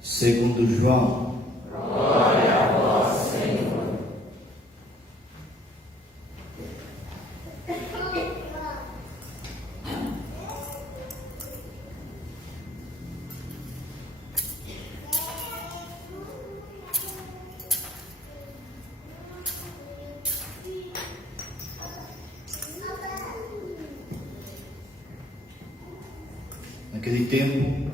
Segundo João. Glória a vós, Senhor. Naquele tempo,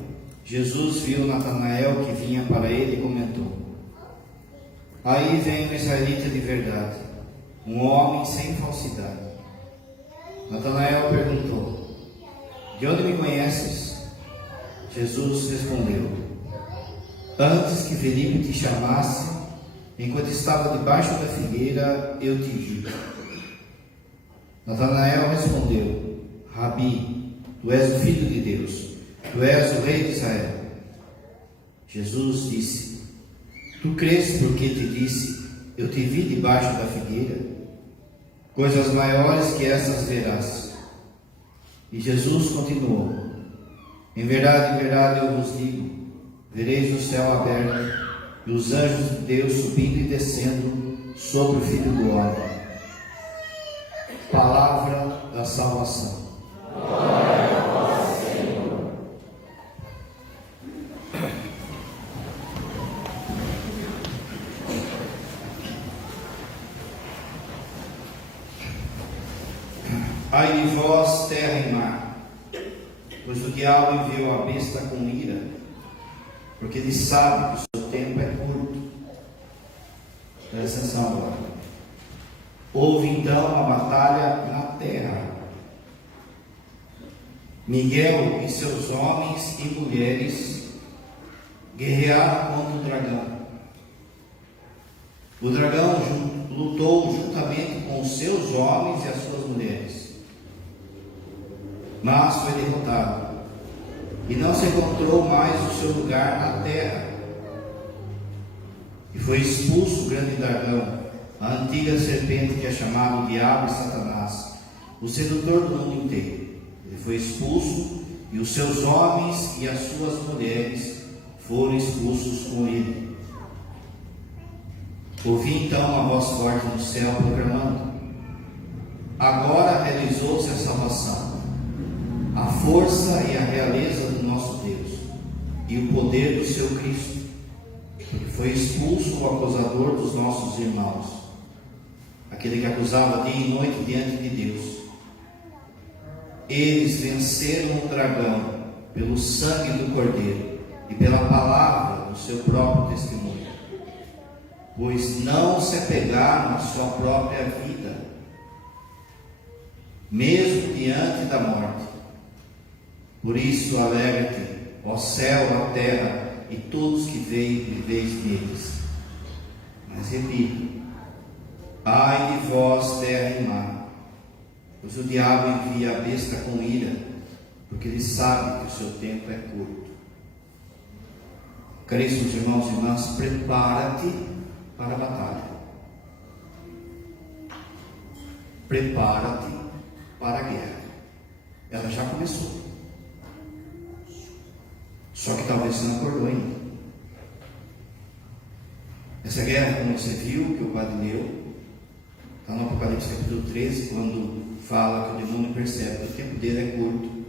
Jesus viu Natanael que vinha para ele e comentou: Aí vem um israelita de verdade, um homem sem falsidade. Natanael perguntou: De onde me conheces? Jesus respondeu: Antes que Felipe te chamasse, enquanto estava debaixo da figueira, eu te vi. Natanael respondeu: Rabi, tu és o Filho de Deus, tu és o Rei de Israel. Jesus disse: Tu crês porque te disse, eu te vi debaixo da figueira? Coisas maiores que essas verás. E Jesus continuou: Em verdade eu vos digo, vereis o céu aberto e os anjos de Deus subindo e descendo sobre o Filho do Homem. Palavra da salvação. Glória a vós, Senhor. Ai de vós, terra e mar, pois o diabo enviou a besta com ira, porque ele sabe que o seu tempo é curto. Presta atenção agora. Houve então uma batalha na terra. Miguel e seus homens e mulheres guerrearam contra o dragão. O dragão lutou juntamente com os seus homens e as suas mulheres, mas foi derrotado e não se encontrou mais o seu lugar na terra. E foi expulso o grande dragão, a antiga serpente que é chamado Diabo e Satanás, o sedutor do mundo inteiro. Ele foi expulso e os seus homens e as suas mulheres foram expulsos com ele. Ouvi então uma voz forte no céu proclamando: Agora realizou-se a salvação, a força e a realeza do nosso Deus e o poder do seu Cristo, porque foi expulso o acusador dos nossos irmãos, aquele que acusava dia e noite diante de Deus. Eles venceram o dragão pelo sangue do Cordeiro e pela palavra do seu próprio testemunho, pois não se apegaram à sua própria vida, mesmo diante da morte. Por isso alegra-te, ó céu, a terra e todos que viveis neles. Mas repito: ai de vós, terra e mar, pois o diabo envia a besta com ira, porque ele sabe que o seu tempo é curto. Caríssimos irmãos e irmãs, prepara-te para a batalha. Prepara-te para a guerra. Ela já começou. Só que talvez você não acordou ainda. Essa guerra, como você viu, que o padre leu, está no Apocalipse capítulo 13, quando fala que o demônio percebe que o tempo dele é curto,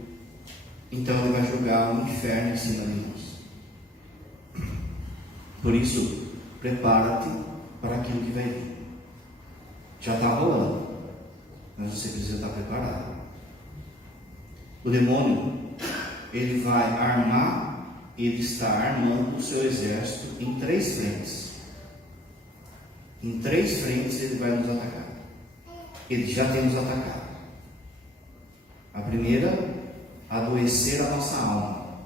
então ele vai jogar um inferno em cima de nós. Por isso, prepara-te para aquilo que vai vir. Já está rolando, mas você precisa estar preparado. O demônio, ele vai armar, ele está armando o seu exército em 3 frentes. Em 3 frentes ele vai nos atacar. Ele já tem nos atacado. A primeira, adoecer a nossa alma.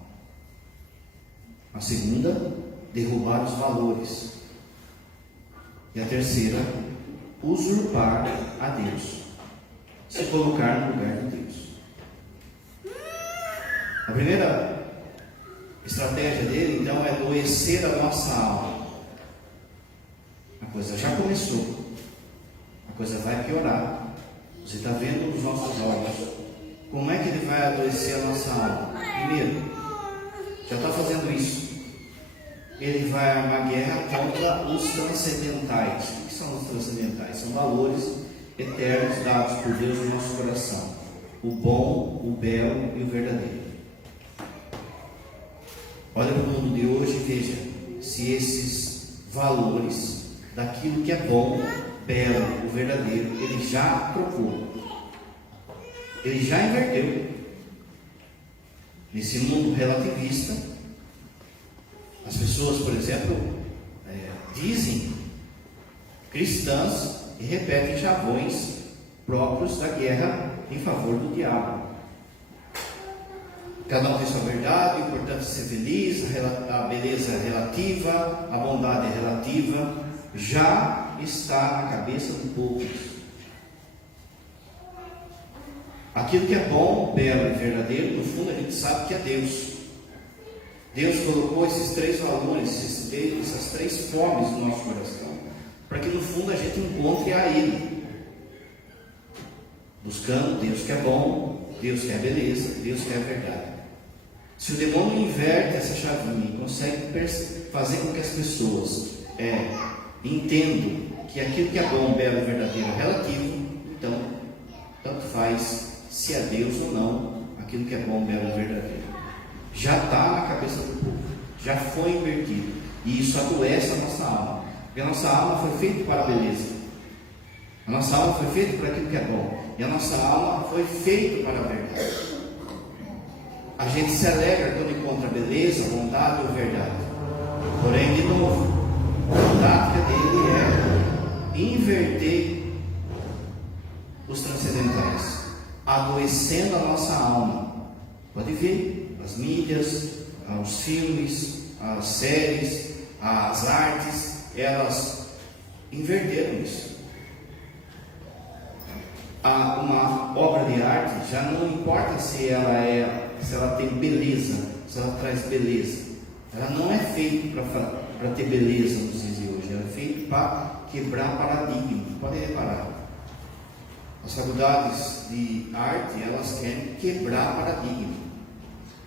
A segunda, derrubar os valores. E a terceira, usurpar a Deus, se colocar no lugar de Deus. A primeira estratégia dele, então, é adoecer a nossa alma. A coisa já começou. A coisa vai piorar. Você está vendo nos nossos olhos. Como é que ele vai adoecer a nossa alma? Primeiro, já está fazendo isso. ele vai armar guerra contra os transcendentais. O que são os transcendentais? São valores eternos dados por Deus no nosso coração: o bom, o belo e o verdadeiro. Olha para o mundo de hoje e veja se esses valores daquilo que é bom, belo, o verdadeiro, ele já trocou, ele já inverteu. Nesse mundo relativista, as pessoas, por exemplo, dizem cristãs e repetem chavões próprios da guerra em favor do diabo. Cada um tem sua verdade, o importante é ser feliz, a beleza é relativa, a bondade é relativa. Já está na cabeça do povo. Aquilo que é bom, belo e verdadeiro, no fundo a gente sabe que é Deus. Deus colocou esses três valores, essas três fomes no nosso coração, para que no fundo a gente encontre a Ele, buscando Deus que é bom, Deus que é beleza, Deus que é verdade. Se o demônio inverte essa chavinha e consegue fazer com que as pessoas entendam que aquilo que é bom, belo e verdadeiro é relativo, então tanto faz se é Deus ou não aquilo que é bom, belo e verdadeiro. Já está na cabeça do povo, já foi invertido, e isso adoece a nossa alma, porque a nossa alma foi feita para a beleza, a nossa alma foi feita para aquilo que é bom, e a nossa alma foi feita para a verdade. A gente se alegra quando encontra beleza, bondade ou verdade. Porém, de novo, a tática dele é inverter os transcendentais, adoecendo a nossa alma. Pode ver, as mídias, os filmes, as séries, as artes, elas inverteram isso. Uma obra de arte já não importa se ela tem beleza, se ela traz beleza. Ela não é feita para ter beleza nos dias de hoje, ela é feita para quebrar paradigma. Pode reparar, as faculdades de arte, elas querem quebrar paradigma.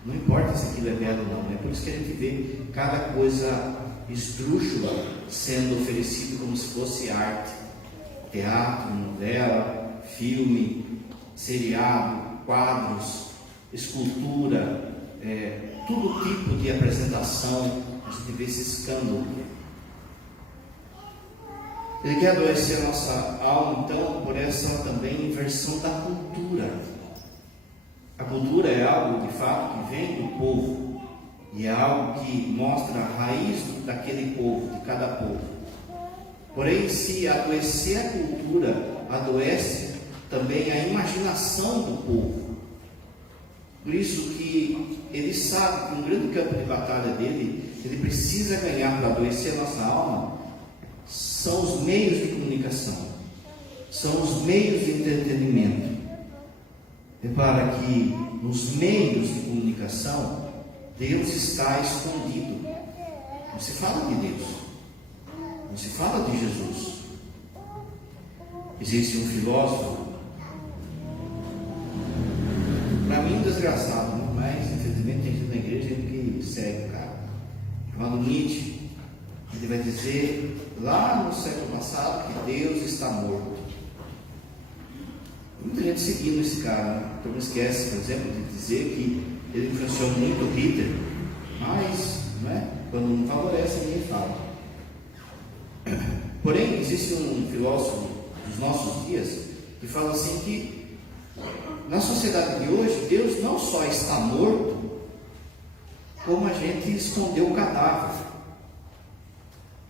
Não importa se aquilo é belo ou não, é por isso que a gente vê cada coisa esdrúxula sendo oferecido como se fosse arte. Teatro, novela, filme, seriado, quadros, escultura, todo tipo de apresentação. A gente vê esse escândalo. Ele quer adoecer a nossa alma, então, por essa também inversão da cultura. A cultura é algo, de fato, que vem do povo, e é algo que mostra a raiz daquele povo, de cada povo. Porém, se adoecer a cultura, adoece também a imaginação do povo. Por isso que ele sabe que um grande campo de batalha dele, ele precisa ganhar para adoecer a nossa alma, são os meios de comunicação, são os meios de entretenimento. Repara que nos meios de comunicação, Deus está escondido. Não se fala de Deus, não se fala de Jesus. Existe um filósofo, para mim desgraçado, mas infelizmente tem gente na igreja que segue o cara, chamado Nietzsche. Ele vai dizer lá no século passado que Deus está morto. Muita gente seguindo esse cara. Então não esquece, por exemplo, de dizer que ele influenciou muito Hitler, mas quando não favorece, ninguém fala. Porém, existe um filósofo dos nossos dias que fala assim que na sociedade de hoje, Deus não só está morto, como a gente escondeu o cadáver.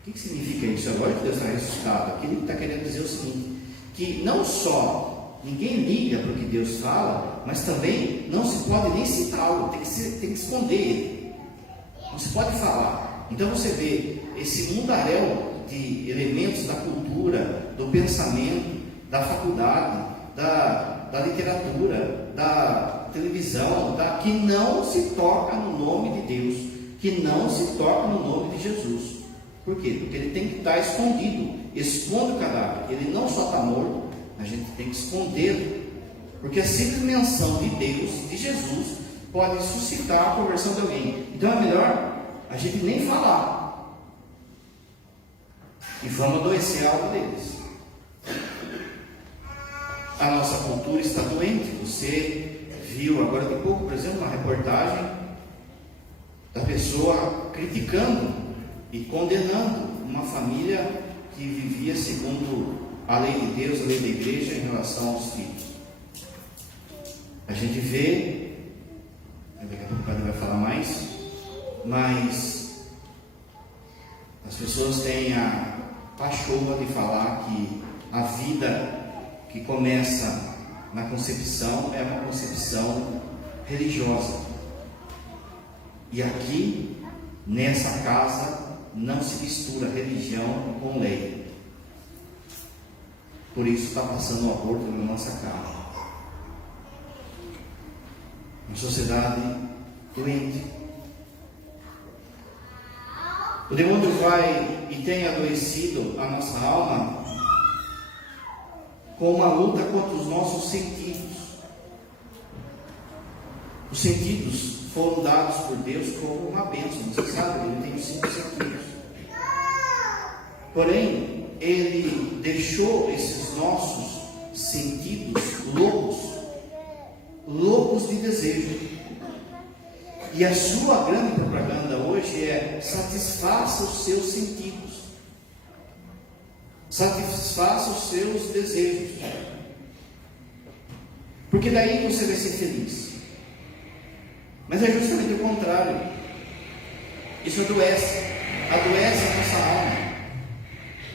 O que significa isso? Agora que Deus está ressuscitado, aqui ele está querendo dizer o seguinte, que não só ninguém liga para o que Deus fala, mas também não se pode nem citá-lo, tem que esconder ele, não se pode falar. Então você vê esse mundaréu de elementos da cultura, do pensamento, da faculdade, da literatura, da televisão, que não se toca no nome de Deus, que não se toca no nome de Jesus. Por quê? Porque ele tem que estar escondido. Esconde o cadáver. Ele não só está morto, a gente tem que escondê-lo. Porque a simples menção de Deus, de Jesus, pode suscitar a conversão de alguém. Então é melhor a gente nem falar. e vamos adoecer a alma deles. A nossa cultura está doente. Você viu agora de pouco, por exemplo, uma reportagem da pessoa criticando e condenando uma família que vivia segundo a lei de Deus, a lei da igreja em relação aos filhos. A gente vê, daqui a pouco o padre vai falar mais, mas as pessoas têm a pachorra de falar que a vida que começa na concepção é uma concepção religiosa. E aqui, nessa casa, não se mistura religião com lei. Por isso está passando o aborto na nossa casa. Uma sociedade doente. O demônio vai e tem adoecido a nossa alma com uma luta contra os nossos sentidos. Os sentidos foram dados por Deus como uma bênção. Você sabe, ele tem os 5 sentidos. Porém, ele deixou esses nossos sentidos loucos de desejo. E a sua grande propaganda hoje é: satisfaça os seus sentidos, satisfaça os seus desejos, porque daí você vai ser feliz. Mas é justamente o contrário. Isso adoece a nossa alma,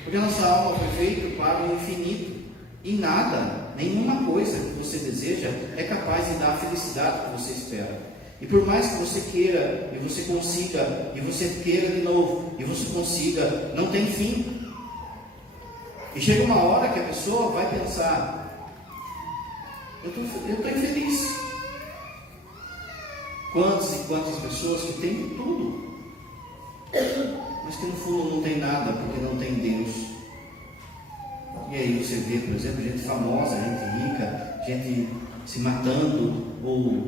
porque a nossa alma foi feita para o infinito, e nada, nenhuma coisa que você deseja é capaz de dar a felicidade que você espera. E por mais que você queira, e você consiga, e você queira de novo, e você consiga, não tem fim. E chega uma hora que a pessoa vai pensar: eu estou infeliz. Quantas e quantas pessoas que têm tudo, mas que no fundo não tem nada, porque não tem Deus. E aí você vê, por exemplo, gente famosa, gente rica, gente se matando ou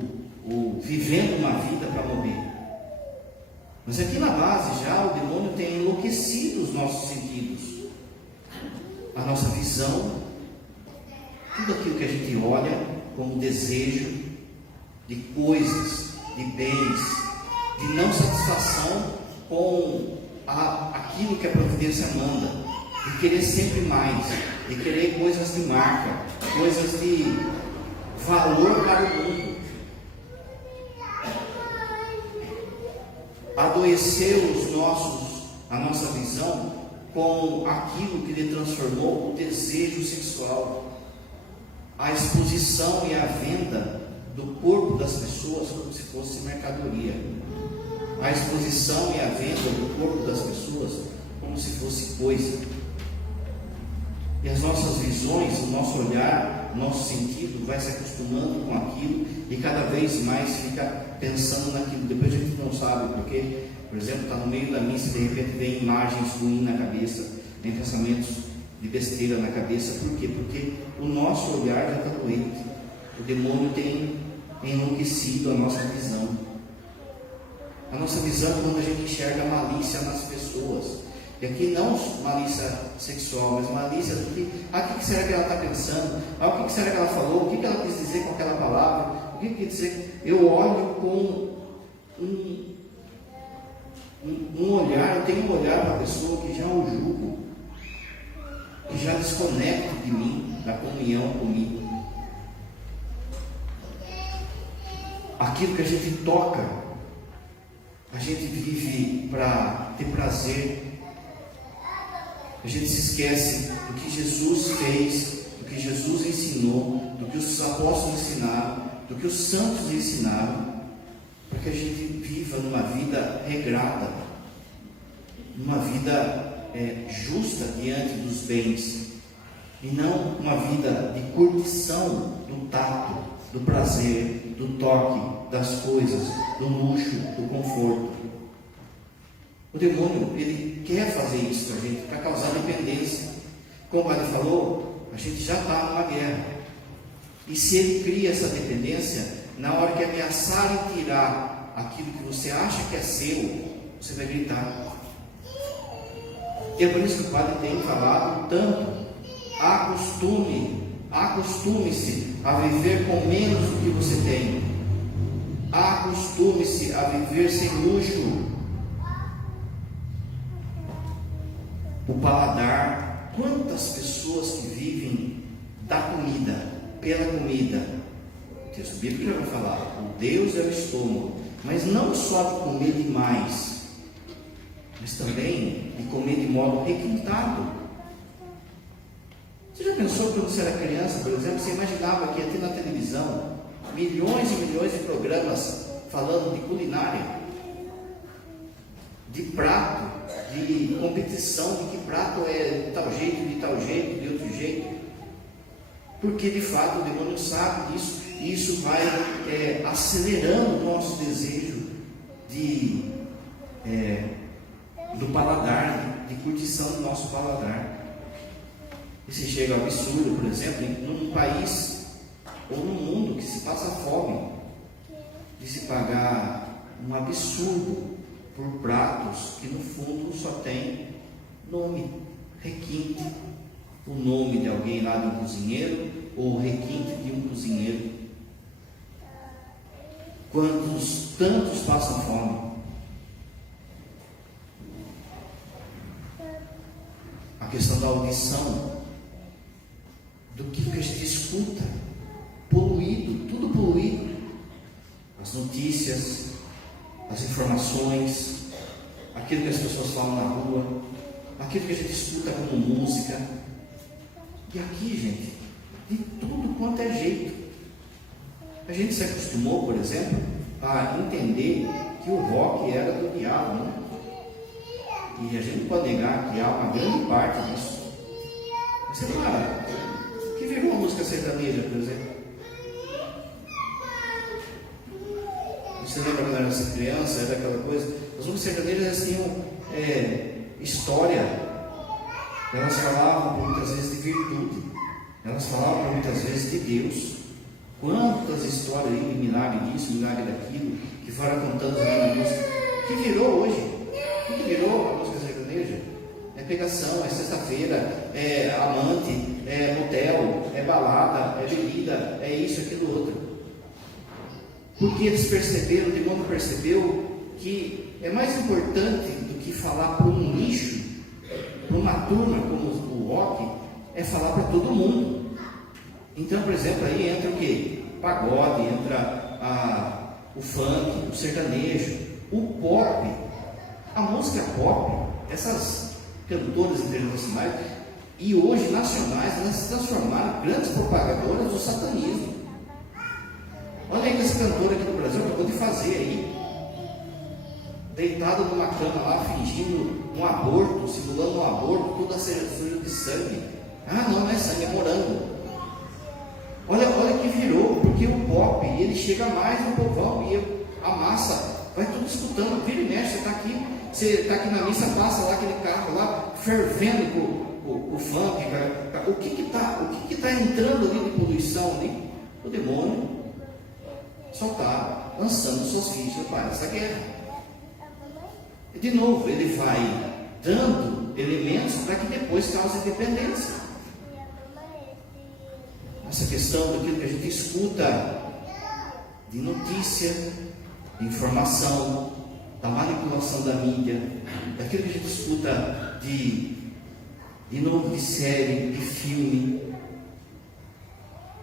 vivendo uma vida para morrer. Mas aqui na base já o demônio tem enlouquecido os nossos sentidos, a nossa visão, tudo aquilo que a gente olha como desejo de coisas, de bens, de não satisfação com aquilo que a providência manda, de querer sempre mais, de querer coisas de marca, coisas de valor para o mundo. Adoeceu a nossa visão com aquilo que lhe transformou o desejo sexual, a exposição e a venda do corpo das pessoas como se fosse mercadoria, a exposição e a venda do corpo das pessoas como se fosse coisa. E as nossas visões, o nosso olhar, o nosso sentido vai se acostumando com aquilo e cada vez mais fica pensando naquilo. Depois a gente não sabe porque, por exemplo, está no meio da missa e de repente vem imagens ruins na cabeça, vem pensamentos de besteira na cabeça. Por quê? Porque o nosso olhar já está doente. O demônio tem enlouquecido a nossa visão. A nossa visão quando a gente enxerga malícia nas pessoas. E aqui não malícia sexual, mas malícia do que, o que será que ela está pensando? O que será que ela falou? O que ela quis dizer com aquela palavra? O que quer dizer? Eu olho com um olhar, eu tenho um olhar para a pessoa que já o julgo, que já desconecta de mim, da comunhão comigo. Aquilo que a gente toca, a gente vive para ter prazer. A gente se esquece do que Jesus fez, do que Jesus ensinou, do que os apóstolos ensinaram, do que os santos ensinaram, para que a gente viva numa vida regrada, numa vida justa diante dos bens, e não uma vida de curtição do tato, do prazer, do toque, das coisas, do luxo, do conforto. O demônio, ele quer fazer isso para a gente, para causar dependência. Como o padre falou, a gente já está numa guerra. E se ele cria essa dependência, na hora que ameaçarem tirar aquilo que você acha que é seu, você vai gritar. E é por isso que o Padre tem falado tanto: acostume-se a viver com menos do que você tem. Acostume-se a viver sem luxo. O paladar. Quantas pessoas que vivem da comida, pela comida. O texto bíblico já vai falar: o Deus é o estômago. Mas não só de comer demais, mas também de comer de modo requintado. Você já pensou quando você era criança, por exemplo, você imaginava que ia ter na televisão milhões e milhões de programas falando de culinária, de prato, de competição, de que prato é de tal jeito, de outro jeito? Porque de fato o demônio sabe disso, e isso vai acelerando o nosso desejo do paladar, de curtição do nosso paladar. E se chega ao absurdo, por exemplo, num país ou num mundo que se passa fome, de se pagar um absurdo por pratos que no fundo só tem nome, requinte, o nome de alguém lá, de um cozinheiro, ou o requinte de um cozinheiro. Tantos passam fome? A questão da audição, do que a gente escuta, poluído, tudo poluído. As notícias, as informações, aquilo que as pessoas falam na rua, aquilo que a gente escuta como música. E aqui, gente, de tudo quanto é jeito. A gente se acostumou, por exemplo, a entender que o rock era do diabo, né? E a gente não pode negar que há uma grande parte disso. Mas você fala, que virou a música sertaneja, por exemplo? Você lembra quando era essa criança, era aquela coisa? As músicas sertanejas tinham história. Elas falavam por muitas vezes de virtude. Elas falavam por muitas vezes de Deus. Quantas histórias aí de milagre disso, milagre daquilo, que foram contando na música. O que virou hoje? O que virou a música sertaneja? É pegação, é sexta-feira, é amante, é motel, é balada, é bebida, é isso, aquilo, outro. Porque eles perceberam, o demônio percebeu que é mais importante do que falar para um nicho, para uma turma como o rock, é falar para todo mundo. Então, por exemplo, aí entra o quê? Pagode, entra o funk, o sertanejo, o pop, a música pop, essas cantoras internacionais e hoje nacionais, elas se transformaram em grandes propagadoras do satanismo. Olha aí que essa cantora aqui no Brasil acabou de fazer aí, deitada numa cama lá, fingindo um aborto, simulando um aborto, toda suja de sangue. Ah, não é sangue, é morango. Olha que virou, porque o pop, ele chega mais no povão, e a massa vai tudo escutando, vira e mexe. Você está aqui na missa, passa lá aquele carro lá, fervendo o funk, cara. O que está entrando ali de poluição ali? O demônio só está lançando suas fichas para essa guerra. E de novo, ele vai dando elementos para que depois cause dependência. Essa questão daquilo que a gente escuta de notícia, de informação, da manipulação da mídia, daquilo que a gente escuta de novo, de série, de filme,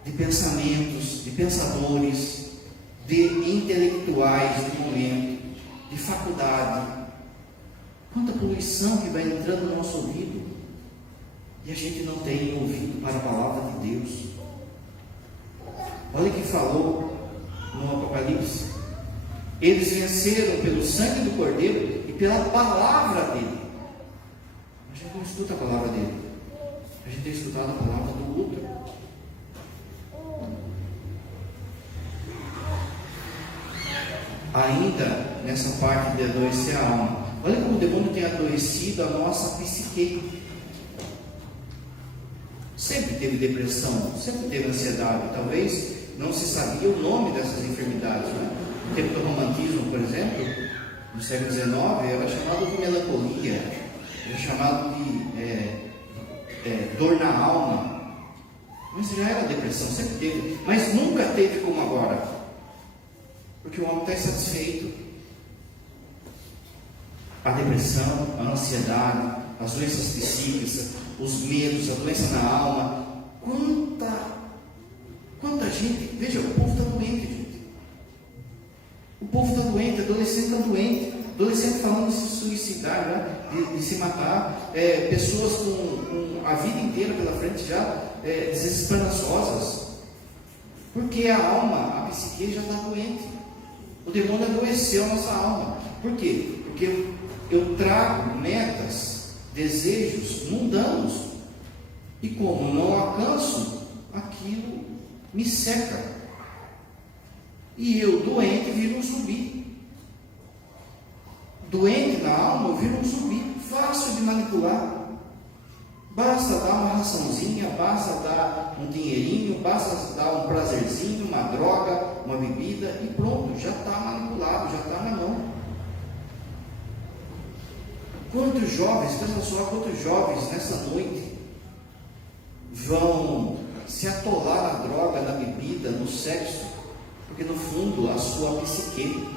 de pensamentos, de pensadores, de intelectuais do momento, de faculdade. Quanta poluição que vai entrando no nosso ouvido e a gente não tem ouvido para a palavra de Deus. Olha que falou no Apocalipse: eles venceram pelo sangue do Cordeiro e pela palavra dele. A gente não escuta a palavra dele, a gente tem escutado a palavra do outro. Ainda nessa parte de adoecer a alma, olha como o demônio tem adoecido a nossa psique. Sempre teve depressão, sempre teve ansiedade. Talvez não se sabia o nome dessas enfermidades, né? No tempo do romantismo, por exemplo, no século XIX, era chamado de melancolia, era chamado de dor na alma. Mas já era depressão, sempre teve, mas nunca teve como agora, porque o homem está insatisfeito. A depressão, a ansiedade, as doenças psíquicas, os medos, a doença na alma. Quanta gente, veja, o povo está doente, gente. O povo está doente, adolescente está doente, adolescente falando de se suicidar, né? de se matar, pessoas com a vida inteira pela frente já desesperançosas, porque a alma, a psique já está doente. O demônio adoeceu a nossa alma. Por quê? Porque eu trago metas, desejos mundanos, e como não alcanço, aquilo me seca, e eu, doente, viro um zumbi. Doente na alma, eu viro um zumbi, fácil de manipular. Basta dar uma raçãozinha, basta dar um dinheirinho, basta dar um prazerzinho, uma droga, uma bebida, e pronto, já está manipulado, já está na mão. Quantos jovens, pensa só, quantos jovens nessa noite vão se atolar na droga, na bebida, no sexo, porque no fundo a sua psique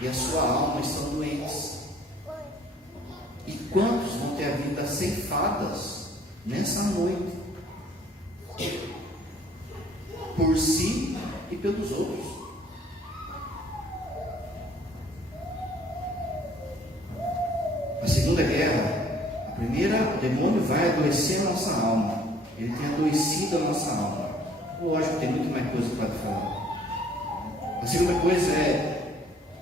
e a sua alma estão doentes. E quantos vão ter a vida ceifadas nessa noite, por si e pelos outros? A Segunda Guerra, a primeira, o demônio vai adoecer a nossa alma. Ele tem adoecido a nossa alma. Lógico que tem muito mais coisa para falar. A segunda coisa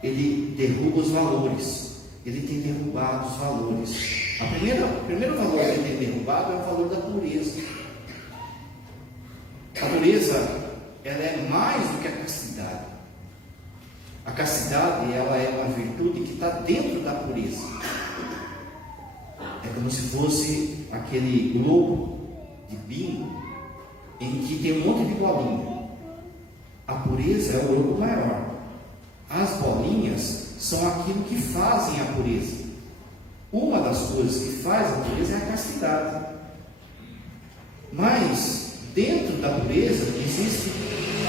ele derruba os valores. Ele tem derrubado os valores. O primeiro valor que ele tem derrubado é o valor da pureza. A pureza, ela é mais do que a castidade. A castidade, ela é uma virtude que está dentro da pureza. É como se fosse aquele globo de bingo em que tem um monte de bolinha. A pureza é o globo maior. As bolinhas são aquilo que fazem a pureza. Uma das coisas que faz a pureza é a castidade. Mas dentro da pureza existe,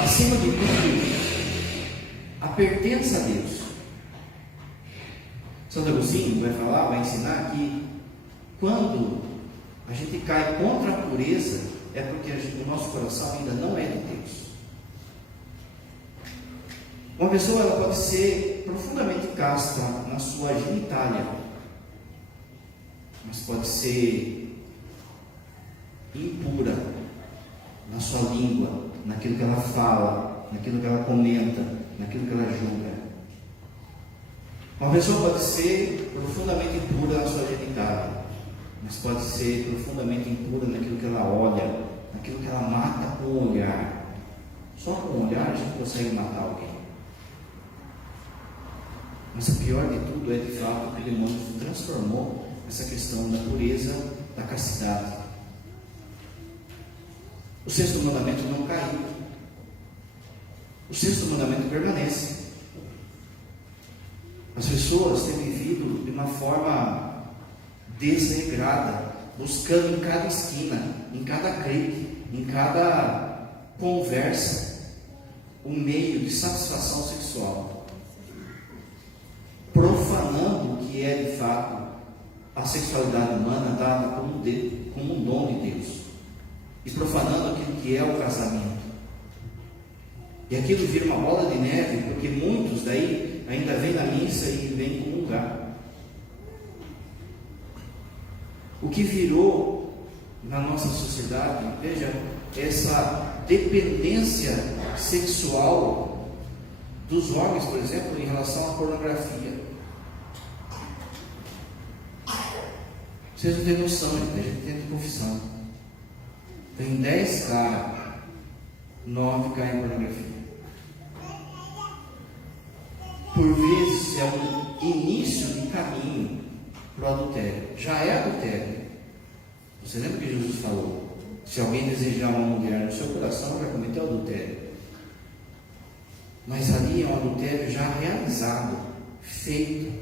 acima de tudo, a pertença a Deus. Santo Agostinho vai ensinar que quando a gente cai contra a pureza, é porque o nosso coração ainda não é de Deus. Uma pessoa, ela pode ser profundamente casta na sua genitália, mas pode ser impura na sua língua, naquilo que ela fala, naquilo que ela comenta, naquilo que ela julga. Uma pessoa pode ser profundamente impura na sua genitália, mas pode ser profundamente impura naquilo que ela olha, naquilo que ela mata com o olhar. Só com o olhar a gente consegue matar alguém. Mas o pior de tudo é, de fato, que o demônio transformou essa questão da pureza, da castidade. O sexto mandamento não caiu. O sexto mandamento permanece. As pessoas têm vivido de uma forma desregrada, buscando em cada esquina, em cada clique, em cada conversa, um meio de satisfação sexual, profanando o que é de fato a sexualidade humana dada como um dom de Deus, e profanando aquilo que é o casamento. E aquilo vira uma bola de neve, porque muitos daí ainda vêm na missa e vêm comungar. O que virou na nossa sociedade, veja, essa dependência sexual dos homens, por exemplo, em relação à pornografia. Vocês não têm noção, gente, a gente tem confissão. Tem 10 caras, 9 caem em pornografia. Por vezes é um início de caminho para o adultério. Já é adultério. Você lembra que Jesus falou? Se alguém desejar uma mulher no seu coração, já cometeu adultério. Mas ali é um adultério já realizado, feito.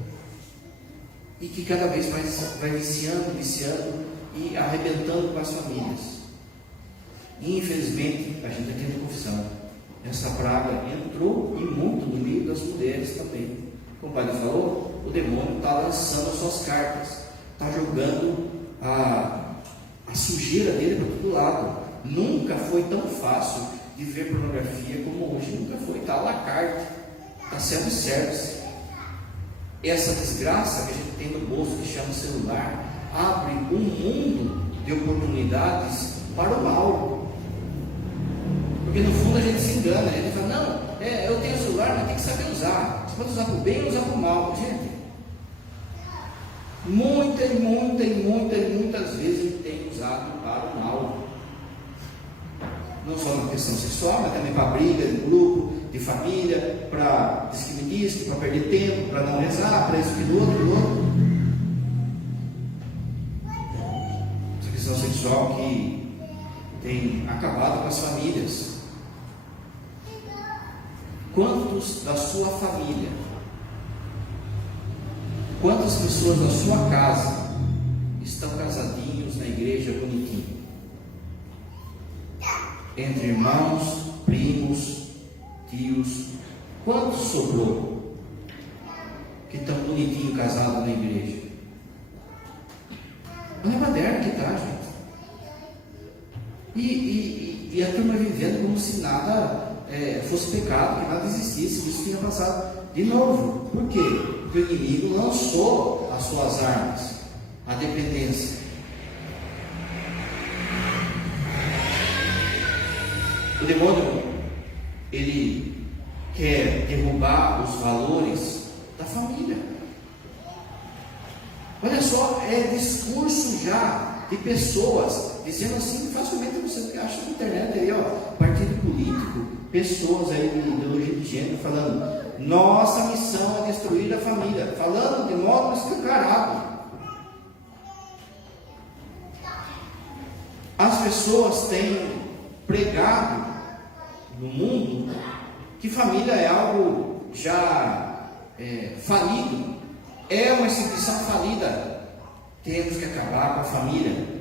e que cada vez mais vai viciando e arrebentando com as famílias. E infelizmente, a gente tem confissão, essa praga entrou e muito no meio das mulheres também. Como o padre falou, o demônio está lançando as suas cartas, está jogando a sujeira dele para todo lado. Nunca foi tão fácil de ver pornografia como hoje, nunca foi, está à la carte, está sendo service. Essa desgraça que a gente tem no bolso, que chama celular, abre um mundo de oportunidades para o mal. Porque no fundo a gente se engana, a gente fala, não, eu tenho celular, mas tem que saber usar. Você pode usar para o bem ou usar para o mal, gente. Muitas vezes ele tem usado para o mal. Não só na questão sexual, mas também para briga de grupo, de família, para disque para perder tempo, para não rezar, para isso e do outro. Essa questão sexual que tem acabado com as famílias. Quantos da sua família, quantas pessoas da sua casa estão casadinhos na igreja bonitinho? Entre irmãos, primos, tios, quantos sobrou que estão bonitinho casados na igreja? Olha a baderna que está, gente. E a turma vivendo como se nada fosse pecado, que nada existisse, que isso tinha passado de novo. Por quê? Porque o inimigo lançou as suas armas, a dependência. O demônio, ele quer derrubar os valores da família. Olha só, é discurso já de pessoas dizendo assim, facilmente você acha na internet aí, partido político, pessoas aí de ideologia de gênero falando, nossa missão é destruir a família, falando de modo escancarado. As pessoas têm pregado no mundo que família é algo já falido, é uma instituição falida. Temos que acabar com a família.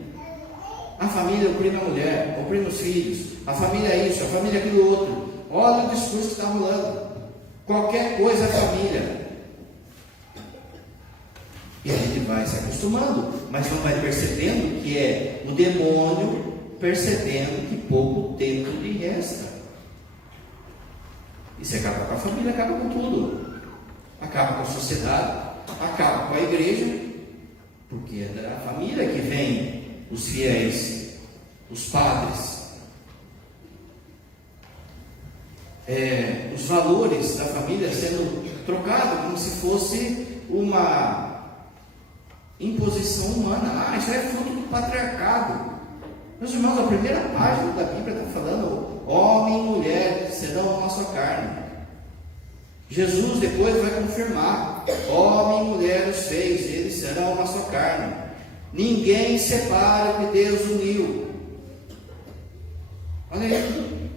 A família oprime a mulher, oprime os filhos, a família é isso, a família é aquilo outro. Olha o discurso que está rolando. Qualquer coisa é família. E a gente vai se acostumando, mas não vai percebendo que é o demônio percebendo que pouco tempo lhe resta. E se acaba com a família, acaba com tudo. Acaba com a sociedade, acaba com a igreja, porque é da família que vem os fiéis, os padres. Os valores da família sendo trocados como se fosse uma imposição humana. Isso é fruto do patriarcado. Meus irmãos, a primeira página da Bíblia está falando: homem e mulher serão uma só carne. Jesus depois vai confirmar: homem e mulher os fez, eles serão uma só carne. Ninguém separa o que Deus uniu. Olha aí.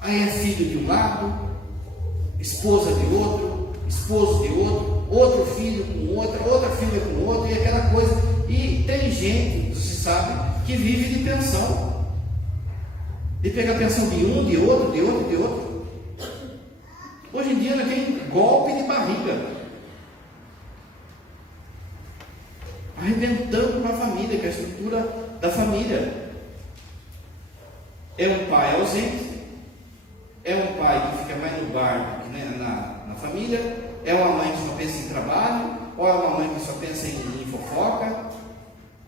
Aí é filho de um lado, esposa de outro, esposo de outro, outro filho com outra filha com outro, e aquela coisa. E tem gente, você sabe, que vive de pensão, de pegar pensão de um, de outro. Hoje em dia tem golpe de barriga, arrebentando com a família, com a estrutura da família. É um pai ausente, é um pai que fica mais no bar do que na família, é uma mãe que só pensa em trabalho, ou é uma mãe que só pensa em fofoca.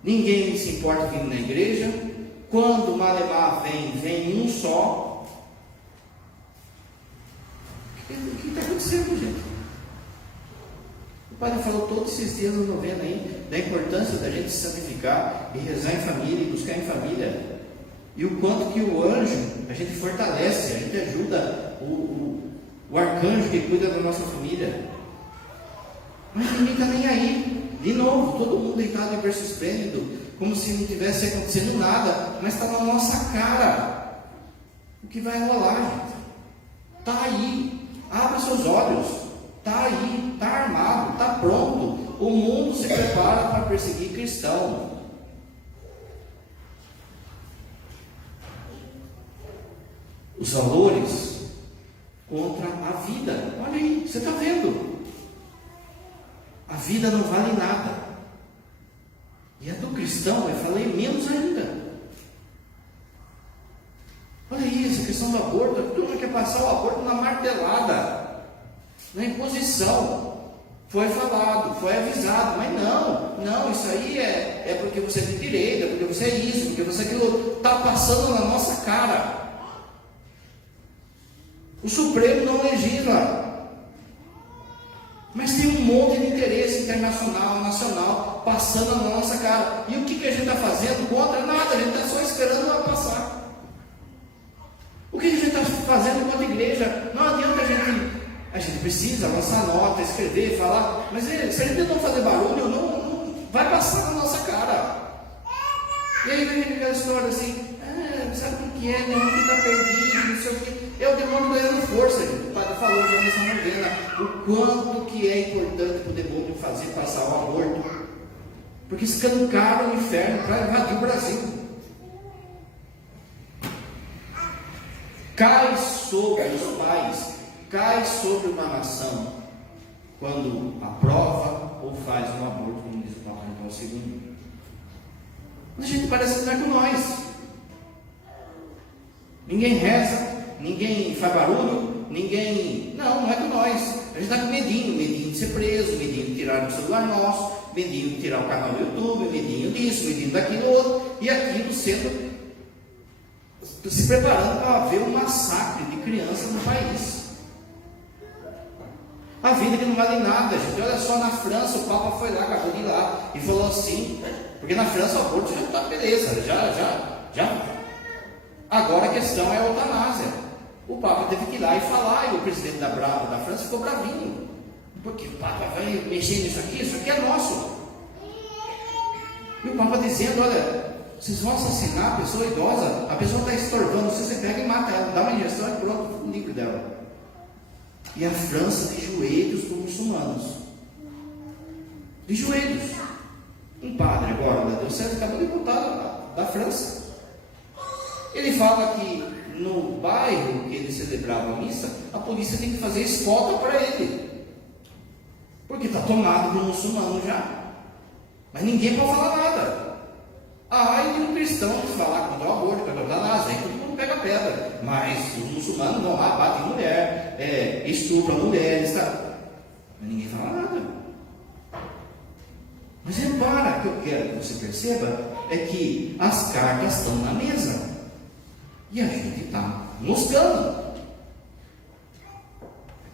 Ninguém se importa vindo na igreja. Quando o Malemar vem um só. O que está acontecendo, gente? O padre falou todos esses dias na novena aí da importância da gente se santificar e rezar em família e buscar em família. E o quanto que o anjo, a gente fortalece, a gente ajuda o arcanjo que cuida da nossa família. Mas ninguém está nem aí. De novo, todo mundo deitado em berço esplêndido, como se não tivesse acontecendo nada, mas está na nossa cara. O que vai rolar, gente? Está aí. Abra seus olhos. Está aí, está armado, está pronto. o mundo se prepara para perseguir cristão. Os valores contra a vida. Olha aí, você está vendo? A vida não vale nada. E a do cristão, eu falei, menos ainda. Olha isso, a questão do aborto. A turma quer passar o aborto na martelada, na imposição. Foi falado, foi avisado, mas não, isso aí é porque você é de direita, porque você é isso, porque você é aquilo, está passando na nossa cara. O Supremo não legisla, mas tem um monte de interesse internacional, nacional, passando na nossa cara. E o que a gente está fazendo contra? Nada, a gente está só esperando ela passar. O que a gente está fazendo contra a igreja? Não adianta a gente precisa lançar nota, escrever, falar, mas se a gente não fazer barulho, não vai passar na nossa cara. E aí vem aquela história assim, sabe o que é? O demônio está perdido, não sei o que. É o demônio ganhando força. O padre falou já nessa novena, o quanto que é importante para o demônio fazer passar o aborto. Porque escancaram o inferno para invadir o Brasil. Cai sobre os pais, cai sobre uma nação, quando aprova ou faz um aborto, como diz o Papa João Paulo II. A gente parece que não é com nós. Ninguém reza, ninguém faz barulho, ninguém... Não é com nós. A gente está com medinho de ser preso, medinho de tirar o celular nosso, medinho de tirar o canal do YouTube, medinho disso, medinho daquilo outro, e aquilo sendo... se preparando para haver um massacre de crianças no país. A vida que não vale nada, gente. Olha só, na França, o Papa foi lá, acabou de ir lá, e falou assim, porque na França o aborto já está beleza, já. Agora a questão é a eutanásia. O Papa teve que ir lá e falar, e o presidente da França ficou bravinho, porque o Papa vai mexer nisso aqui é nosso. E o Papa dizendo, olha, vocês vão assassinar a pessoa idosa, a pessoa está estorvando, você pega e mata ela, dá uma injeção e pronto, o livro dela. E a França de joelhos para os muçulmanos. De joelhos. Um padre agora, da Diocese, acabou de voltar da França. Ele fala que no bairro que ele celebrava a missa, a polícia tem que fazer escolta para ele. Porque está tomado por muçulmano já. Mas ninguém pode falar nada. Aí um cristão que falar contra o aborto, contra a eutanásia, aí todo mundo pega pedra. Mas os muçulmanos vão lá, batem mulher, estupram mulheres, tá? Mas ninguém fala nada. Mas repara, que eu quero que você perceba é que as cartas estão na mesa. E a gente está moscando.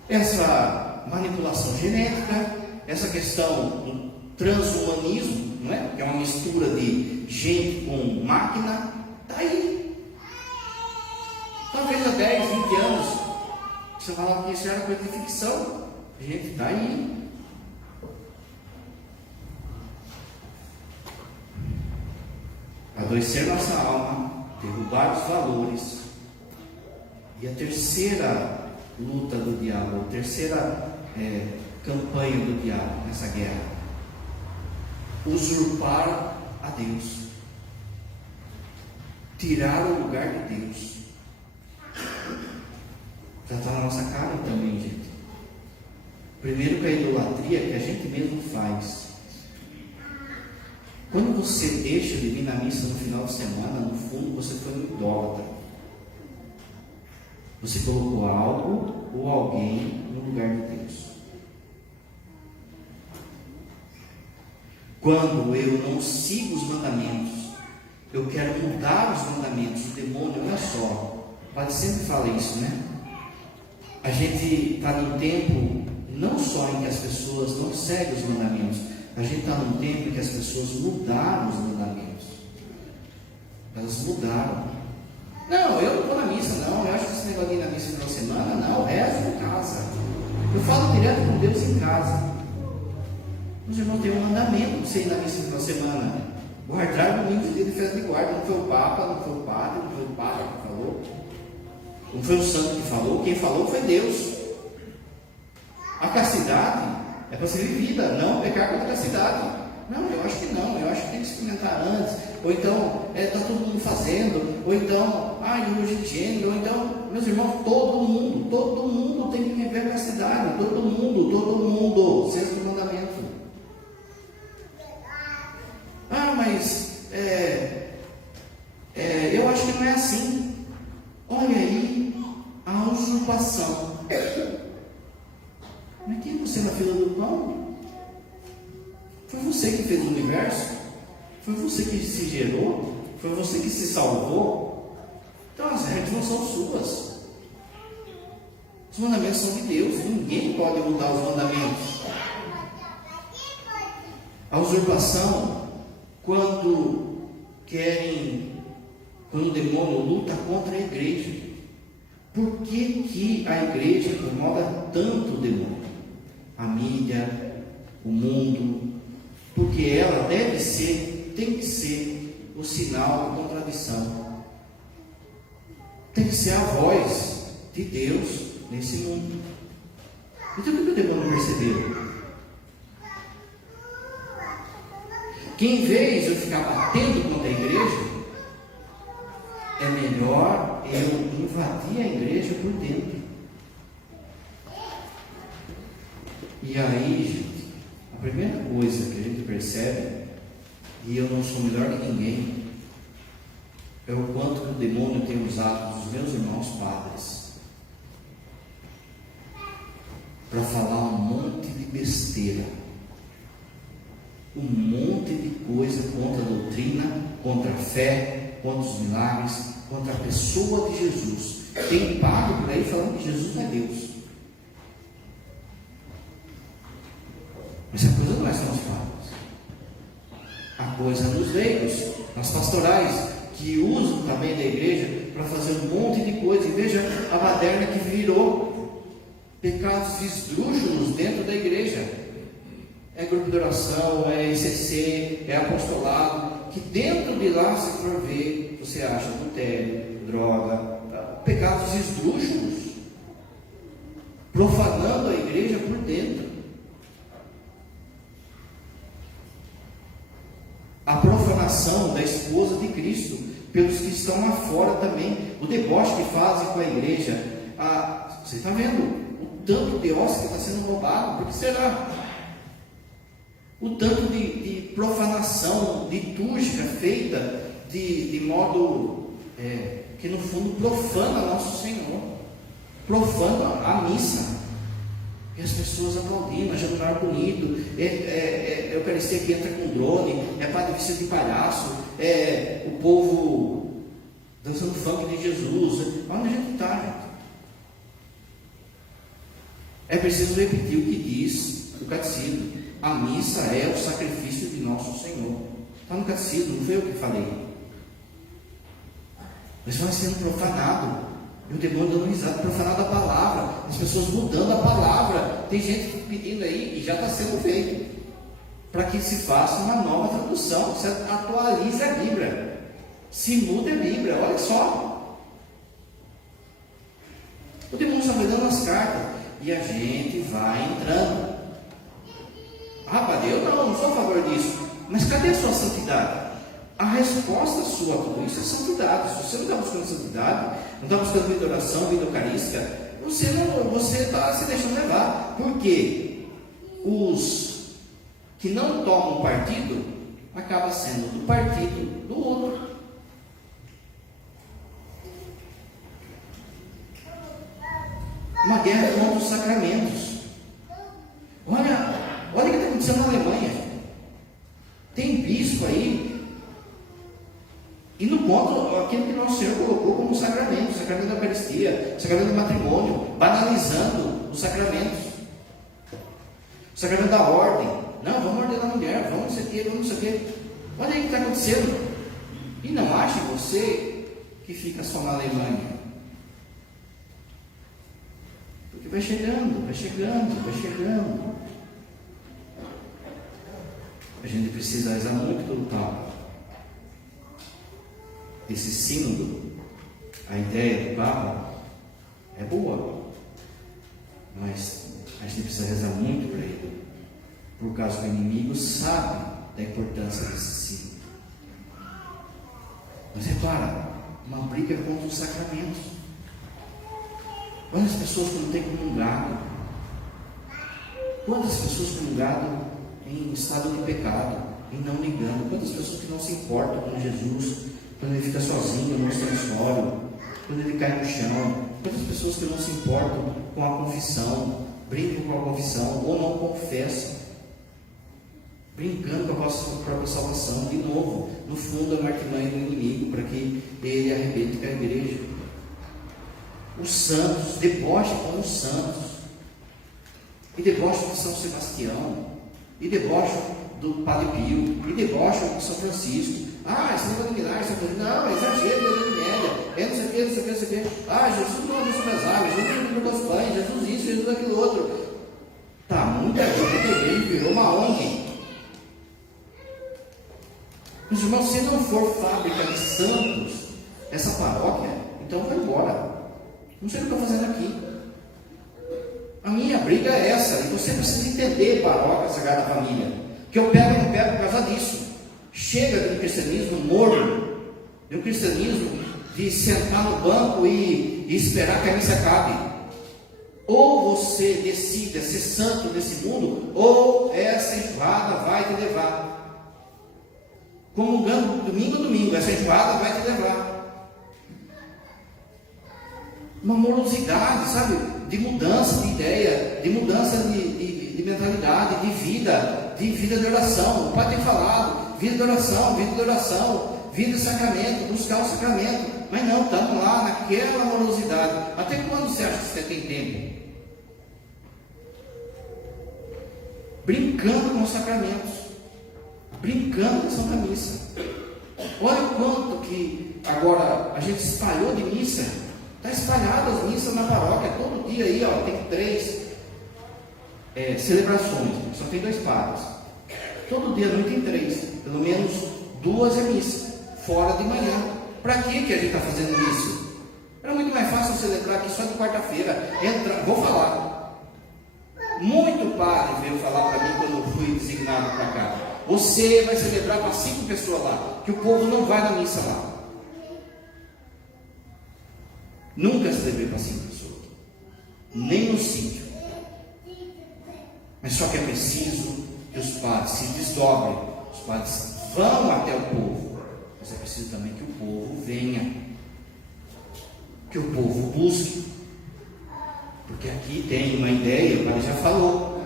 Essa manipulação genética, essa questão do transhumanismo, não é? Que é uma mistura de gente com máquina, está aí. Talvez há 10, 20 anos, você falava que isso era coisa de ficção. Gente, está aí. Adoecer nossa alma, derrubar os valores. E a terceira luta do diabo, a terceira campanha do diabo nessa guerra: usurpar a Deus, tirar o lugar de Deus. Já está na nossa cara também, gente. Primeiro, com a idolatria que a gente mesmo faz. Quando você deixa de vir na missa no final de semana, no fundo você foi um idólatra. Você colocou algo ou alguém no lugar de Deus. Quando eu não sigo os mandamentos, eu quero mudar os mandamentos. O demônio, olha só, o padre sempre fala isso, né? A gente está num tempo não só em que as pessoas não seguem os mandamentos, a gente está num tempo em que as pessoas mudaram os mandamentos. Elas mudaram. Não, eu não vou na missa, não. Eu acho que esse negócio de ir na missa no final de semana, não. Rezo em casa. Eu falo direto com Deus em casa. Mas eu não tenho um mandamento para você ir na missa no final de semana. Guardar o domingo de dia de festa de guarda. Não foi o Papa, não foi o Padre, não foi o Padre que falou. Não foi o Santo que falou. Quem falou foi Deus. A castidade é para ser vivida, não pecar contra a cidade. Não, eu acho que não, eu acho que tem que experimentar antes, ou então, está todo mundo fazendo, ou então, hoje de gênero, ou então, meus irmãos, todo mundo tem que viver com a cidade, todo mundo, sexto mandamento. Mas, eu acho que não é assim. Olha aí, a usurpação. Mas quem é você na fila do pão? Foi você que fez o universo? Foi você que se gerou? Foi você que se salvou? Então as regras não são suas. Os mandamentos são de Deus. Ninguém pode mudar os mandamentos. A usurpação, quando o demônio luta contra a igreja. Por que a igreja incomoda tanto o demônio? A mídia, o mundo. Porque ela tem que ser o sinal de contradição. Tem que ser a voz de Deus nesse mundo. Então o que o demônio percebeu? Que em vez de eu ficar batendo contra a igreja, é melhor eu invadir a igreja por dentro. E aí, gente, a primeira coisa que a gente percebe, e eu não sou melhor que ninguém, é o quanto que o demônio tem usado os meus irmãos padres para falar um monte de besteira, um monte de coisa contra a doutrina, contra a fé, contra os milagres, contra a pessoa de Jesus. Tem pago por aí falando que Jesus não é Deus. Mas a coisa não é só nos padres. A coisa é nos leigos, nas pastorais, que usam também da igreja para fazer um monte de coisa. E veja a baderna que virou pecados esdrúxulos dentro da igreja. É grupo de oração, é ICC, é apostolado, que dentro de lá, se for ver, você acha adultério, droga, pecados esdrúxulos, profanando a igreja por dentro. A profanação da esposa de Cristo pelos que estão lá fora também, o deboche que fazem com a igreja. Você está vendo o tanto de ócio que está sendo roubado? Por que será? O tanto de profanação litúrgica feita de modo que no fundo profana nosso Senhor, profana a missa. E as pessoas aplaudindo, achando um ar bonito, Eucaristia que entra com drone, padre vestido de palhaço, o povo dançando funk de Jesus. Olha onde a gente está, gente. É preciso repetir o que diz o catecismo. A missa é o sacrifício de nosso Senhor. Está no catecismo, não foi eu que falei. Mas vai sendo profanado. E o demônio dando risada, profanado a palavra. As pessoas mudando a palavra. Tem gente pedindo aí, e já está sendo feito, para que se faça uma nova tradução. Se atualize a Bíblia. Se muda a Bíblia. Olha só. O demônio está dando as cartas. E a gente vai entrando. Padre, eu não sou a favor disso. Mas cadê a sua santidade? A resposta sua a tudo isso é santidade. Se você não está buscando santidade, não está buscando vida de oração, vida eucarística, você está se deixando levar. Porque os que não tomam partido acabam sendo do partido do outro. Uma guerra contra os sacramentos. Olha o que está acontecendo na Alemanha. Tem bispo aí indo contra aquilo que nosso Senhor colocou como sacramento, o sacramento da Eucaristia, o sacramento do matrimônio, banalizando os sacramentos, o sacramento da ordem. Não, vamos ordenar a mulher, vamos não sei o quê, vamos não sei o quê. Olha aí o que está acontecendo. E não ache você que fica só na Alemanha. Porque vai chegando. A gente precisa rezar muito pelo Papa. Esse sínodo, a ideia do Papa é boa, mas a gente precisa rezar muito para ele. por causa que o inimigo sabe da importância desse símbolo. Mas repara, uma briga contra os sacramentos. Olha as pessoas que não têm comungado. Quantas pessoas comungaram em estado de pecado, e não ligando? Quantas pessoas que não se importam com Jesus, quando ele fica sozinho no transtório, quando ele cai no chão? Quantas pessoas que não se importam com a confissão, brincam com a confissão, ou não confessam, brincando com a própria salvação? De novo, no fundo, é uma artimanha do inimigo para que ele arrebente com a igreja. Os santos, deboche com os santos, e deboche de São Sebastião, e deboche do Padre Pio, e deboche de São Francisco. Esse negócio de milagre, não, exagero, Deus de média, não sei o que, não sei o que, não sei o que. Jesus não abriu sobre as águas, Jesus não abriu os pães, Jesus isso, Jesus aquilo outro. Muita gente que veio virou uma ONG. Meus irmãos, se não for fábrica de santos, essa paróquia, então vai embora. Não sei o que eu estou fazendo aqui. A minha briga é essa, e você precisa entender, paróquia Sagrada Família, que eu pego e não pego por causa disso. Chega de um cristianismo morno, de um cristianismo de sentar no banco e esperar que a missa acabe. Ou você decida ser santo nesse mundo, ou essa enxurrada vai te levar. Comungando domingo a domingo, essa enxurrada vai te levar. Uma morosidade, sabe? De mudança de ideia, de mudança de mentalidade, de vida de oração. O Pai tem falado, vida de oração, vida de sacramento, buscar o sacramento. Mas não, estamos lá naquela morosidade. Até quando você acha que você tem tempo? Brincando com os sacramentos, brincando com a Santa Missa. Olha o quanto que agora a gente espalhou de missa. Está espalhado as missas na paróquia, todo dia aí, tem 3 celebrações, só tem 2 padres. Todo dia não tem 3, pelo menos 2 é missa, fora de manhã. Para que a gente está fazendo isso? Era muito mais fácil celebrar aqui só de quarta-feira. Vou falar. Muito padre veio falar para mim quando eu fui designado para cá. Você vai celebrar para 5 pessoas lá, que o povo não vai na missa lá. Nunca celebrei para 5 pessoas, nem no sítio. Mas só que é preciso que os padres se desdobrem, os padres vão até o povo, mas é preciso também que o povo venha, que o povo busque, porque aqui tem uma ideia, o padre já falou,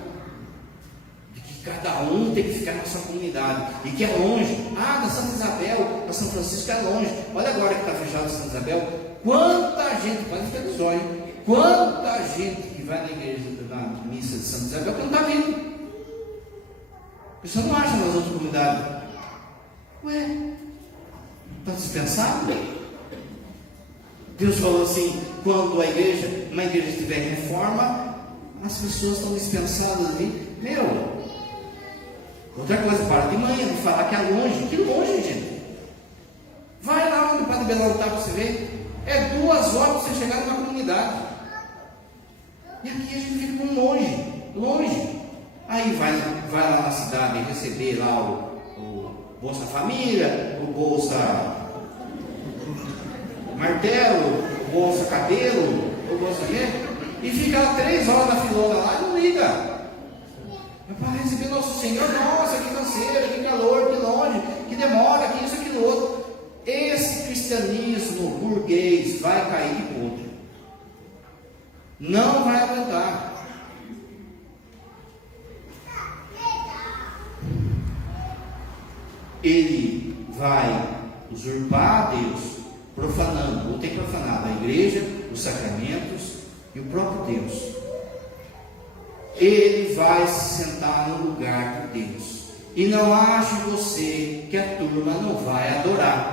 de que cada um tem que ficar na sua comunidade, e que é longe. Da Santa Isabel, da São Francisco é longe. Olha agora que está fechado a Santa Isabel. Quanta gente, pode ficar dos olhos, quanta gente que vai na igreja, na missa de Santa Isabel, que não está vindo. Você não acha nas outras comunidades? Está dispensado? Deus falou assim, quando uma igreja estiver em reforma, as pessoas estão dispensadas ali. Outra coisa, para de manhã de falar que é longe. Que longe, gente? Vai lá onde o Padre Belão está para você ver. É 2 horas para você chegar numa comunidade. E aqui a gente fica com longe. Aí vai lá na cidade receber lá o Bolsa Família, o Bolsa Martelo, o Bolsa Cabelo, o Bolsa quê? E fica lá 3 horas na filona lá e não liga. Mas para receber Nosso Senhor, nossa, que canseira, que calor, que longe, que demora, que isso, aquilo outro. Esse cristianismo burguês vai cair de ponta. Não vai aguentar. Ele vai usurpar a Deus, profanando, ou tem profanado a igreja, os sacramentos e o próprio Deus. Ele vai se sentar no lugar de Deus. E não ache você que a turma não vai adorar.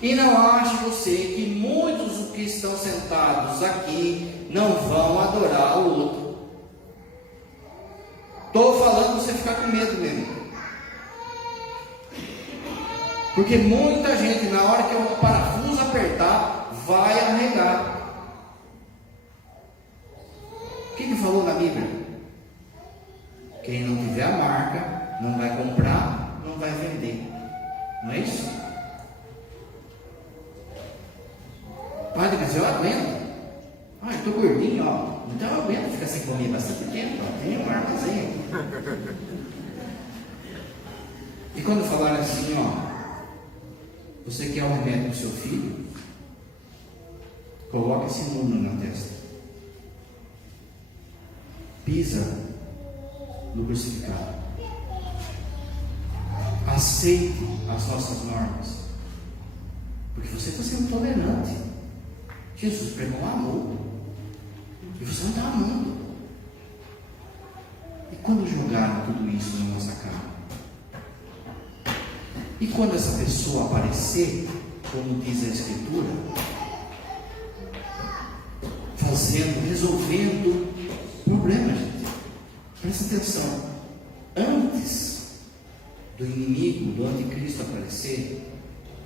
E não ache você que muitos que estão sentados aqui não vão adorar o outro. Estou falando para você ficar com medo mesmo. Porque muita gente, na hora que o parafuso apertar, vai arregar. O que falou na Bíblia? Quem não tiver a marca, não vai comprar, não vai vender. Não é isso? Padre, mas eu aguento. Ah, eu estou gordinho, ó. Então eu aguento ficar sem comer bastante tempo. Ó. Tem um armazém. E quando falaram assim, ó, você quer um remédio para o seu filho? Coloque esse número na testa. Pisa no crucificado. Aceite as nossas normas. Porque você está sendo tolerante. Jesus pregou amor. E você não está amando. E quando jogaram tudo isso na nossa cara? E quando essa pessoa aparecer, como diz a Escritura, resolvendo problemas, gente. Presta atenção. Antes do inimigo, do anticristo aparecer,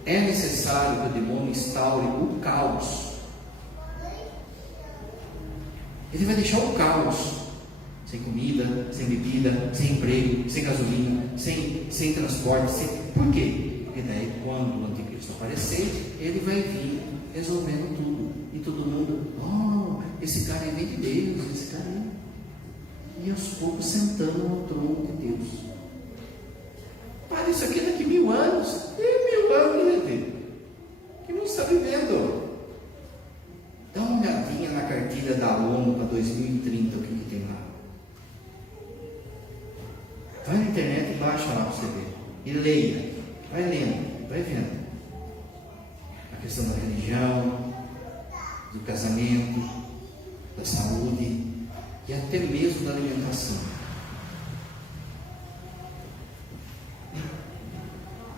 é necessário que o demônio instaure o caos. Ele vai deixar o caos. Sem comida, sem bebida, sem emprego, sem gasolina, sem transporte. Por quê? Porque daí quando o anticristo aparecer, ele vai vir resolvendo tudo. E todo mundo, oh, esse cara vem de Deus, esse cara aí. E aos poucos sentando no trono de Deus. Para isso aqui daqui 1000 anos. 1000 anos, gente. Que não está vivendo. Dá uma olhadinha na cartilha da ONU para 2030, o que tem lá. Vai na internet e baixa lá para você ver. E leia. Vai lendo, vai vendo. A questão da religião, do casamento, da saúde e até mesmo da alimentação.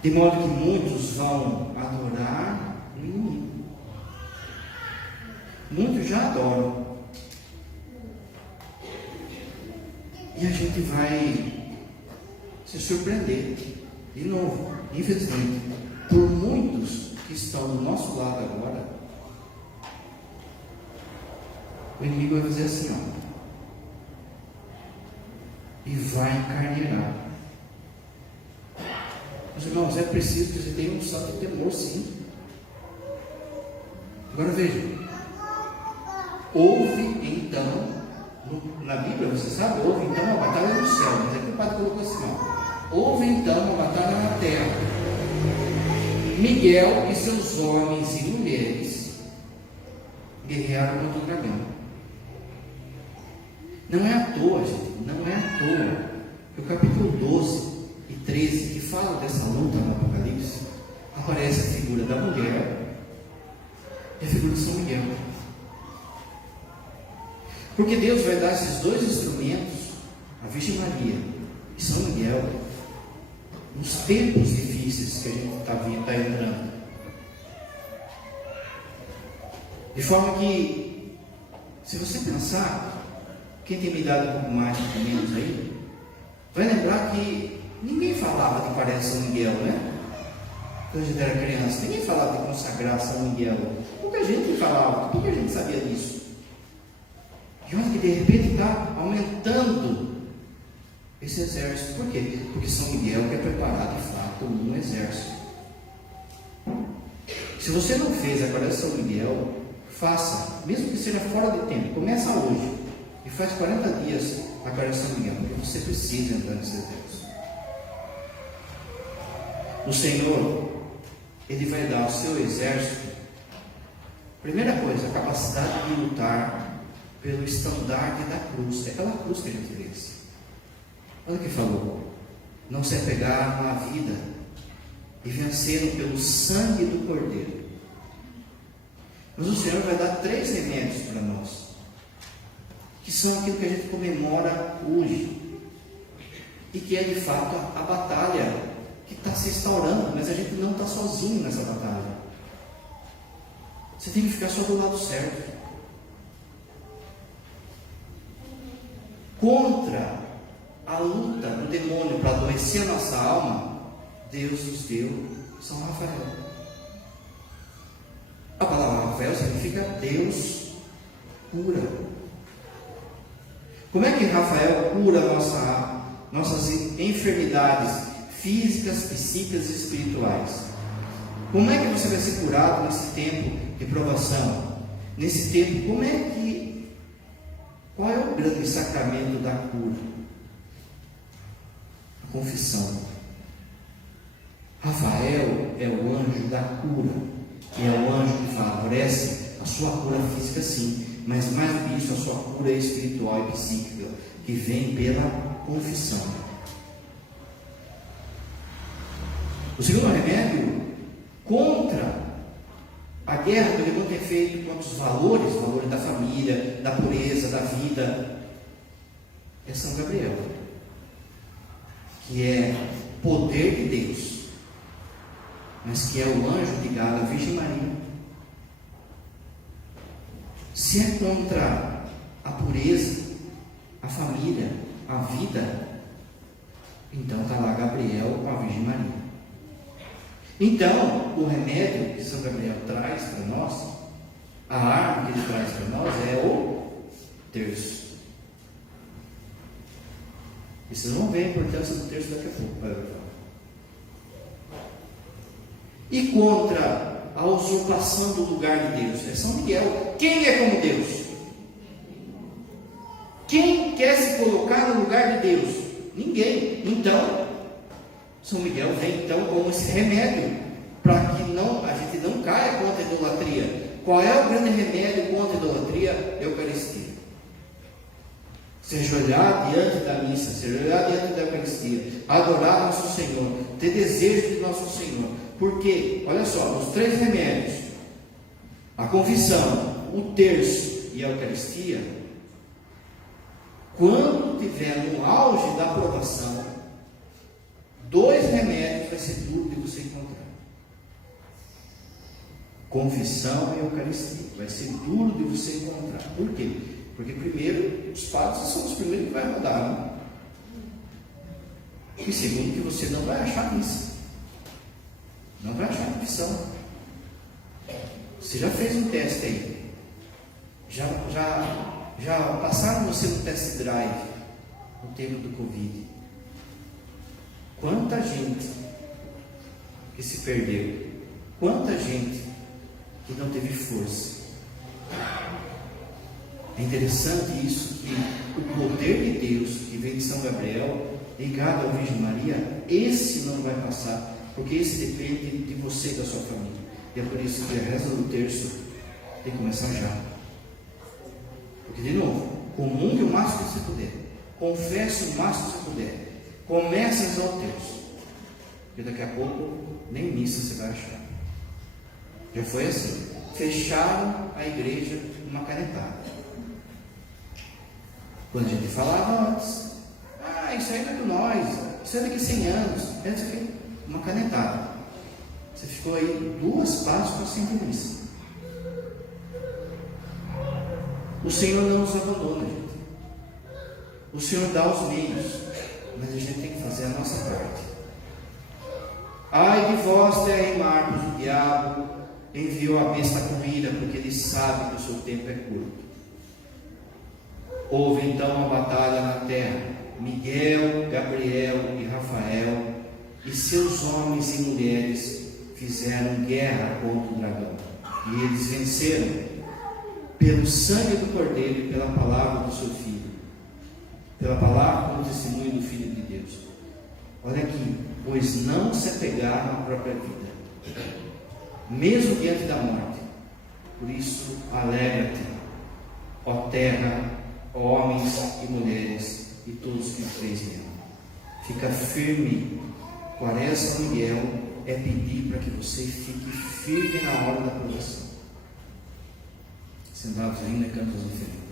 De modo que muitos vão adorar o inimigo. Muitos já adoram. E a gente vai se surpreender. De novo, infelizmente, por muitos que estão do nosso lado agora, o inimigo vai fazer assim, ó. E vai encarneirar. Meus irmãos, é preciso que você tenha um santo temor, sim. Agora veja. Houve então, na Bíblia, você sabe, houve então uma batalha no céu. Mas aqui o padre colocou assim, ó. Houve então uma batalha na terra. Miguel e seus homens e mulheres guerrearam contra o dragão. Não é à toa, gente, não é à toa que o capítulo 12 e 13, que fala dessa luta no Apocalipse, aparece a figura da mulher e a figura de São Miguel. Porque Deus vai dar esses dois instrumentos, a Virgem Maria e São Miguel, nos tempos difíceis que a gente está entrando. De forma que, se você pensar, quem tem me dado um pouco mais ou menos aí, vai lembrar que ninguém falava de parar São Miguel, né? Quando a gente era criança, ninguém falava de consagrar São Miguel. Pouca gente falava, pouca gente sabia disso. E olha que de repente está aumentando esse exército. Por quê? Porque São Miguel quer preparar de fato um exército. Se você não fez a Quaresma de São Miguel, faça, mesmo que seja fora de tempo. Começa hoje e faz 40 dias a Quaresma de São Miguel, porque você precisa entrar nesse exército. O Senhor, Ele vai dar ao seu exército, primeira coisa, a capacidade de lutar pelo estandarte da cruz. É aquela cruz que a gente vê. Olha o que falou. Não se apegaram à vida e venceram pelo sangue do Cordeiro. Mas o Senhor vai dar 3 remédios para nós, que são aquilo que a gente comemora hoje, e que é de fato a batalha que está se instaurando, mas a gente não está sozinho nessa batalha. Você tem que ficar só do lado certo. Contra a luta do demônio para adoecer a nossa alma, Deus nos deu São Rafael. A palavra Rafael significa Deus cura. Como é que Rafael cura a nossa nossas enfermidades físicas, psíquicas e espirituais. Como é que você vai ser curado nesse tempo de provação? Nesse tempo, qual é o grande sacramento da cura? A confissão. Rafael é o anjo da cura, é o anjo que favorece a sua cura física, sim, mas mais do que isso, a sua cura espiritual e psíquica, que vem pela confissão. O segundo remédio contra a guerra que o demônio tem feito contra os valores da família, da pureza, da vida, é São Gabriel, que é poder de Deus, mas que é o anjo ligado à Virgem Maria. Se é contra a pureza, a família, a vida, então está lá Gabriel com a Virgem Maria. Então, o remédio que São Gabriel traz para nós, a arma que ele traz para nós é o terço. E vocês vão ver a importância do terço daqui a pouco. E contra a usurpação do lugar de Deus, é São Miguel. Quem é como Deus? Quem quer se colocar no lugar de Deus? Ninguém. Então, São Miguel vem então como esse remédio para que a gente não caia contra a idolatria. Qual é o grande remédio contra a idolatria? Eucaristia. Se ajoelhar diante da missa, se ajoelhar diante da Eucaristia, adorar nosso Senhor, ter desejo de nosso Senhor. Porque, olha só, os três remédios, a confissão, o terço e a Eucaristia, quando tiver no auge da provação, dois remédios vai ser duro de você encontrar: confissão e Eucaristia. Vai ser duro de você encontrar. Por quê? Porque primeiro, os padres são os primeiros que vai rodar, né? E segundo, que você não vai achar missa, não vai achar confissão. Você já fez um teste aí? Já passaram você no test drive no tempo do Covid? Quanta gente que se perdeu, quanta gente que não teve força. É interessante isso, que o poder de Deus que vem de São Gabriel, ligado à Virgem Maria, esse não vai passar, porque esse depende de você e da sua família. E é por isso que a reza do terço tem que começar já. Porque, de novo, comungue o máximo que você puder, confesse o máximo que você puder, comece a rezar o terço, porque daqui a pouco nem missa você vai achar. Já foi assim, fecharam a igreja numa canetada. Quando a gente falava antes, isso aí não é com nós, isso é daqui a 100 anos, isso aqui, uma canetada. Você ficou aí 2 Páscoas sem ter missa. O Senhor não nos abandona, gente. O Senhor dá os meios, mas a gente tem que fazer a nossa parte. Ai de vós, terra e mar, pois o diabo enviou a besta com ira, porque ele sabe que o seu tempo é curto. Houve então uma batalha na terra. Miguel, Gabriel e Rafael e seus homens e mulheres fizeram guerra contra o dragão. E eles venceram pelo sangue do Cordeiro e pela palavra do seu Filho. Pela palavra do testemunho do Filho de Deus. Olha aqui, pois não se apegaram à própria vida, mesmo diante da morte. Por isso, alegra-te, ó terra, ó homens e mulheres, e todos que creem nele. Fica firme. Quaresma Miguel é pedir para que você fique firme na hora da provação. Sentados ainda, cantos oferendas.